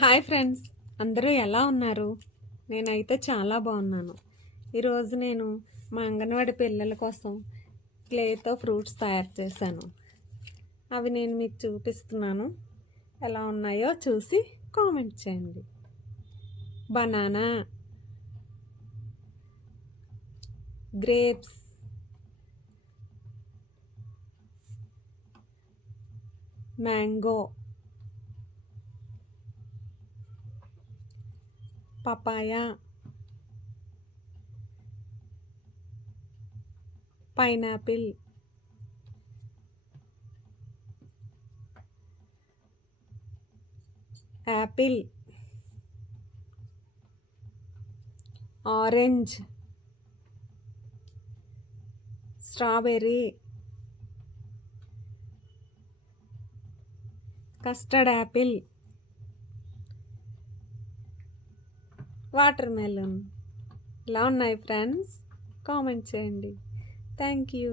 Hi friends, అందరూ ఎలా ఉన్నారు? నేనైతే చాలా బాగున్నాను. ఈరోజు నేను మా అంగన్వాడీ పిల్లల కోసం క్లేతో ఫ్రూట్స్ తయారు చేశాను. అవి నేను మీకు చూపిస్తున్నాను. ఎలా ఉన్నాయో చూసి కామెంట్ చేయండి. Banana, grapes, mango, papaya, pineapple, apple, orange, strawberry, custard apple, watermelon. ఎలా ఉన్నాయి ఫ్రెండ్స్? కామెంట్ చేయండి. Thank you.